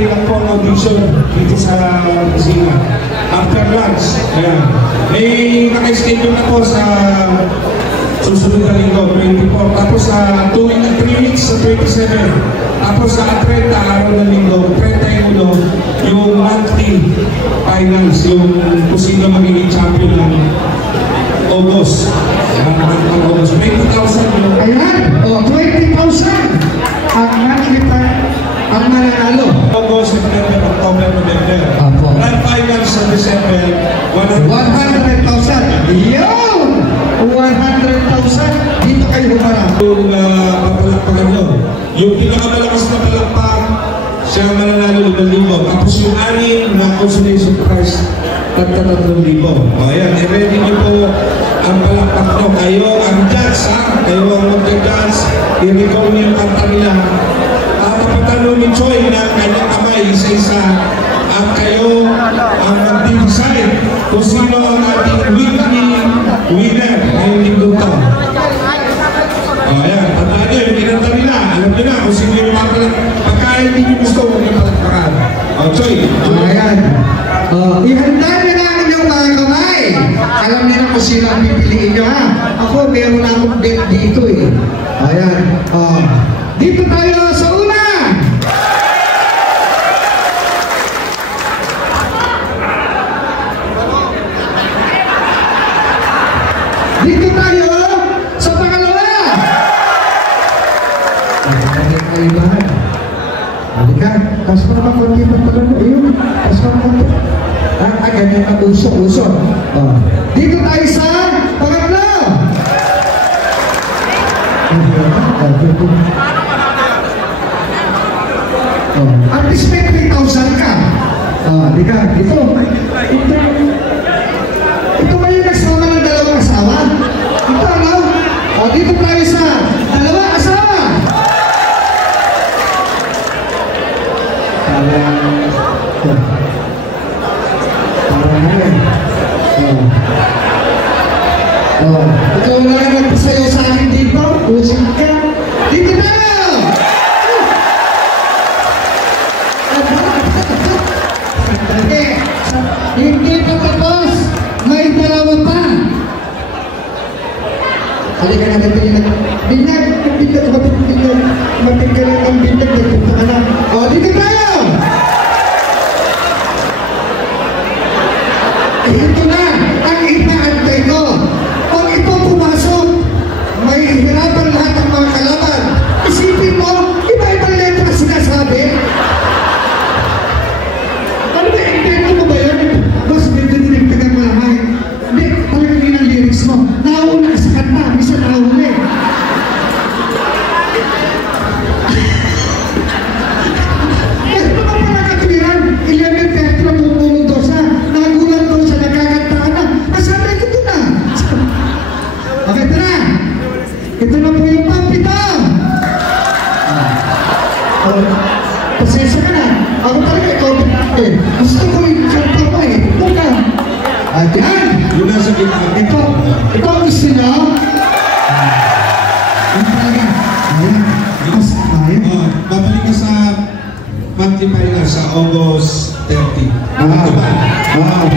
Tuesday lang po ang audition dito sa Kusina. After lunch. Ayan. May naka-schedule na po sa susunod na linggo, 24. Tapos sa 3 weeks sa 27. Tapos sa 30 araw na linggo, 31, yung monthly finals, yung kung sino magiging champion ng August. Ang August. 20,000 yung... Ayan! O, 20,000! Ang monthly ang mananalo. August, September, October, November. Grand finals sa December, 100,000. Yun! 100,000. Dito kayo humarap. Yung papalakpakan nyo. Yung pinakamalakas na palakpak, siya mananalo 5,000. Tapos yung 6 na consolation prize, 3,000. O ayan, i-ready nyo po ang palakpak nyo. Kayo ang judge, ha? Kayo ang mag-judge. I-recall nyo yung kanta nila. Tapatan ni Choi na kanyang kamay isa-isa at kayo ang mag-decide kung sino ang ating weekly winner ngayong linggo to. O ayan, tandaan nyo, yung kinanta nila, alam nyo na kung sino yung makalang pagka hindi nyo gusto kung yung palakpakan. O Choi. Ayan. Ihanda nyo na ang inyong mga kamay. Alam nyo na kung sino ang pipiliin nyo, ha? Ako, meron na akong bet dito eh. Ayan. Dito tayo sa una. Dito tayo sa pangalawa. Kaibahan. Halika. Kas mo naman konti pa talaga. Ayun. Kas mo naman konti. Ganyan ang uso-uso. Dito tayo sa pangatlo. At least may 3,000 ka. Halika. Ito ba yung nagsama ng dalawang asawa? Ito ano? Dito tayo sa dalawang asawa. Ikaw na lang nagpasayaw sa akin dito. Usip ka. Dito na! Hindi pa tapos. May dalawa pa. Halika na natin yung binyag. Matiggalan ang binyag. Dito ka na. Dito tayo! Ito na ang inaantay ko. Kung ito pumasok, may hirapan lahat ng mga kalaban. Isipin mo, iba-ibang letra sinasabi. Ano ba, intento mo ba yun? Boss, medyo dinagdagan mo naman. Hindi, talagang yun ang lyrics mo. Nauna ka sa kanta, bisa nauna eh. Ito ba pala katwiran? 11:30 na pupunod doon sa nagulat doon sa nagkakantaan na. Masabi ko ito na. Okay, ito na. Ito na po yung pampito. Pasensya ka na. Ako talaga ikaw. Gusto ko yung kanta pa eh. Ito ka. Ayan. Yun na sa gitna. Ito ang gusto nyo. Ang talaga. Ayan. Babalik ka sa monthly final sa August 30. Wow.